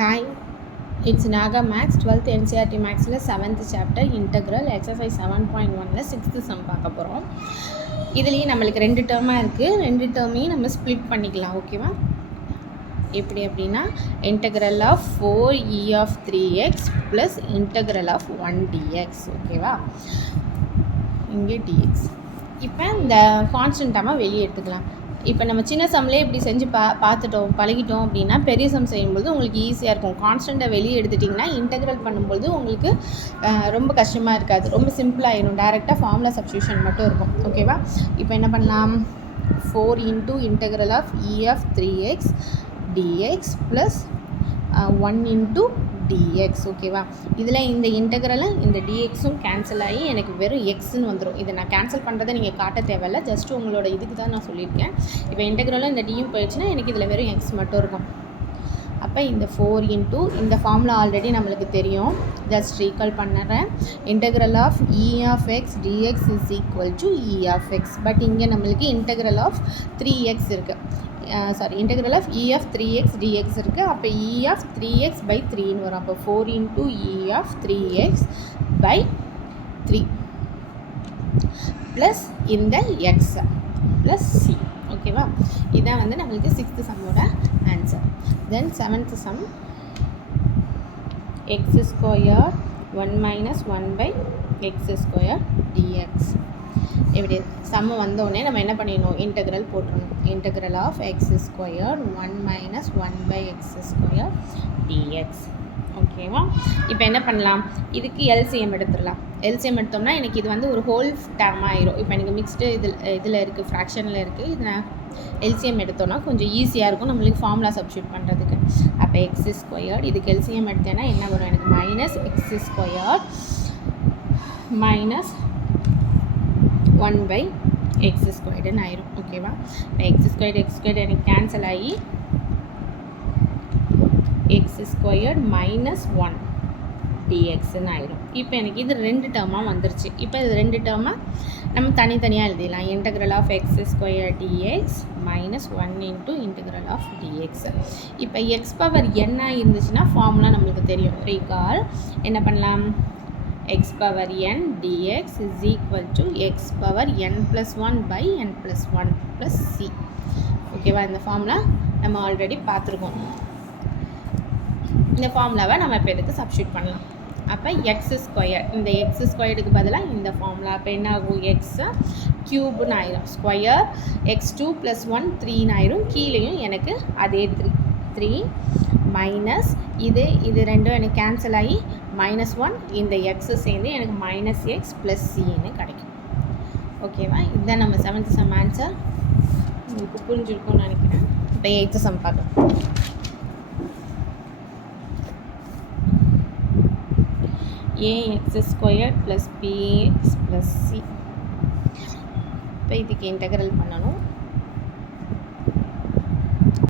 Hi, it's Naga Max 12th NCERT Maxல 7th chapter integral exercise 7.1ல 6th sum பார்க்க போகிறோம். இதுலேயே நம்மளுக்கு ரெண்டு டேர்மாக இருக்குது. ரெண்டு டேர்மையும் நம்ம ஸ்ப்ளிட் பண்ணிக்கலாம். ஓகேவா? எப்படி அப்படின்னா integral of 4e of 3x plus integral of 1 dx. ஓகேவா? இங்கே dx. இப்போ இந்த கான்ஸ்டன்ட் டேர்மாக வெளியே எடுத்துக்கலாம். இப்போ நம்ம சின்ன சம்லேயே இப்படி செஞ்சு பார்த்துட்டோம் பழகிட்டோம் அப்படின்னா பெரிய சம் செய்யும்போது உங்களுக்கு ஈஸியாக இருக்கும். கான்ஸ்டண்ட்டை வெளியே எடுத்துட்டிங்கன்னா இன்டெக்ரல் பண்ணும்போது உங்களுக்கு ரொம்ப கஷ்டமாக இருக்காது, ரொம்ப சிம்பிளாகிடும். டேரெக்டாக ஃபார்முலா சப்ஸ்டியூஷன் மட்டும் இருக்கும். ஓகேவா? இப்போ என்ன பண்ணலாம், 4 into integral of e of 3x dx plus 1 into dx. ஓகேவா? இதில் இந்த இன்டெக்ரலும் இந்த dxும் கேன்சல் ஆகி எனக்கு வெறும் எக்ஸ்ன்னு வந்துடும். இதை நான் கேன்சல் பண்ணுறதை நீங்கள் காட்ட தேவையில்லை, ஜஸ்ட்டு உங்களோட இதுக்கு தான் நான் சொல்லியிருக்கேன். இப்போ இன்டெக்ரலும் இந்த டியும் போயிடுச்சுன்னா எனக்கு இதில் வெறும் எக்ஸ் மட்டும் இருக்கும். அப்போ இந்த 4 இன்ட்டு இந்த ஃபார்முலா ஆல்ரெடி நம்மளுக்கு தெரியும், ஜஸ்ட் ரீகால் பண்ணுறேன். Integral of e of x dx is equal to e of x. But இங்கே நம்மளுக்கு இன்டெக்ரல் ஆஃப் 3x இருக்குது. Integral of e of 3x dx இருக்குது. அப்போ இ ஆஃப் 3x பை 3ன்னு வரும். அப்போ 4 into e of 3x by 3 plus இந்த x plus c. ஓகேவா? இதான் வந்து நம்மளுக்கு 6th சம்மோட answer. Then 7th sum, x square 1 minus 1 by x square dx. இப்படி சம்மு வந்தோடனே நம்ம என்ன பண்ணிடணும், இன்டெக்ரல் போட்டுடணும். Integral of x square 1 minus 1 by x square dx. ஓகேவா? இப்போ என்ன பண்ணலாம், இதுக்கு எல்சிஎம் எடுத்துடலாம். எல்சிஎம் எடுத்தோம்னா எனக்கு இது வந்து ஒரு ஹோல் டேர்ம் ஆயிரும். இப்போ எனக்கு மிக்ஸ்டு இதில் இருக்குது, ஃப்ராக்ஷனில் இருக்குது. இது நான் எல்சிஎம் எடுத்தோன்னா கொஞ்சம் ஈஸியாக இருக்கும் நம்மளுக்கு ஃபார்முலா சப்ஸ்டியூட் பண்ணுறதுக்கு. அப்போ எக்ஸ் ஸ்கொயர் இதுக்கு எல்சிஎம் எடுத்தேன்னா என்ன வரும், எனக்கு minus x square minus 1 by x ஸ்கொயர்டுன்னு ஆயிரும். ஓகேவா? இப்போ எக்ஸ் ஸ்கொயர்டு எனக்கு கேன்சல் ஆகி எக்ஸ் ஸ்கொயர்டு மைனஸ் 1 டிஎக்ஸ்ன்னு ஆயிரும். இப்போ எனக்கு இது ரெண்டு டேர்மாக வந்துருச்சு. இப்போ இது ரெண்டு டேர்மாக நம்ம தனித்தனியாக எழுதிடலாம். Integral of x square dx minus 1 into integral of dx. இப்போ எக்ஸ் பவர் என்ன இருந்துச்சுன்னா ஃபார்முலா நம்மளுக்கு தெரியும். ரீகால் என்ன பண்ணலாம், x power n dx is equal to x power n plus 1 by n plus 1 plus c. ஓகேவா? இந்த ஃபார்முலா நம்ம ஆல்ரெடி பார்த்துருக்கோம். இந்த ஃபார்முலாவை நம்ம இப்போ இதுக்கு சப்ஸ்டியூட் பண்ணலாம். அப்போ எக்ஸ் ஸ்கொயர், இந்த எக்ஸ் ஸ்கொயருக்கு பதிலாக இந்த ஃபார்முலா அப்போ என்ன ஆகும், எக்ஸ் க்யூப்னு ஆயிரும். ஸ்கொயர் x2 + 1 3ன்னு ஆயிரும். கீழேயும் எனக்கு அதே 3 மைனஸ் இது ரெண்டும் எனக்கு கேன்சல் ஆகி -1 இந்த எக்ஸு சேர்ந்து எனக்கு மைனஸ் எக்ஸ் ப்ளஸ் சின்னு கிடைக்கும். ஓகேவா? இதுதான் நம்ம 7th சம் ஆன்சர். உங்களுக்கு புரிஞ்சிருக்கும்னு நினைக்கிறேன். இப்போ 8th சம் பார்க்கலாம். ax square plus bx plus C. இப்போ இதுக்கு இன்டெக்ரல் பண்ணணும்.